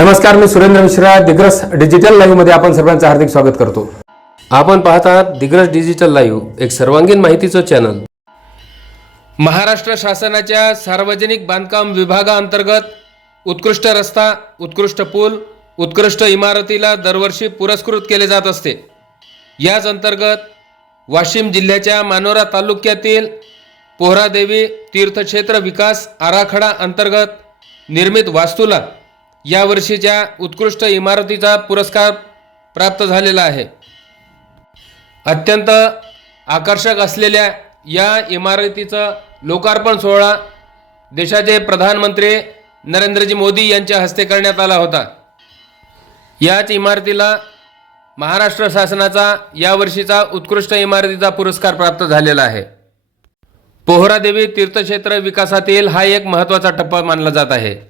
नमस्कार मी सुरेंद्र मिश्रा दिग्रस डिजिटल लाईव्हमध्ये आपण सर्वांचं हार्दिक स्वागत करतो. आपण पाहत आहात दिग्रस डिजिटल लाईव्ह एक सर्वांगीण माहितीचं चॅनल महाराष्ट्र शासनाच्या सार्वजनिक बांधकाम विभागाअंतर्गत उत्कृष्ट रस्ता उत्कृष्ट पूल उत्कृष्ट इमारतीला दरवर्षी पुरस्कृत केले जात असते. याच अंतर्गत वाशिम जिल्ह्याच्या मानोरा तालुक्यातील पोहरादेवी तीर्थक्षेत्र विकास आराखडा अंतर्गत निर्मित वास्तूला या वर्षीच्या उत्कृष्ट इमारतीचा पुरस्कार प्राप्त झालेला आहे. अत्यंत आकर्षक असलेल्या या इमारतीचं लोकार्पण सोहळा देशाचे प्रधानमंत्री नरेंद्रजी मोदी यांच्या हस्ते करण्यात आला होता. याच इमारतीला महाराष्ट्र शासनाचा यावर्षीचा उत्कृष्ट इमारतीचा पुरस्कार प्राप्त झालेला आहे. पोहरादेवी तीर्थक्षेत्र विकासातील हा एक महत्त्वाचा टप्पा मानला जात आहे.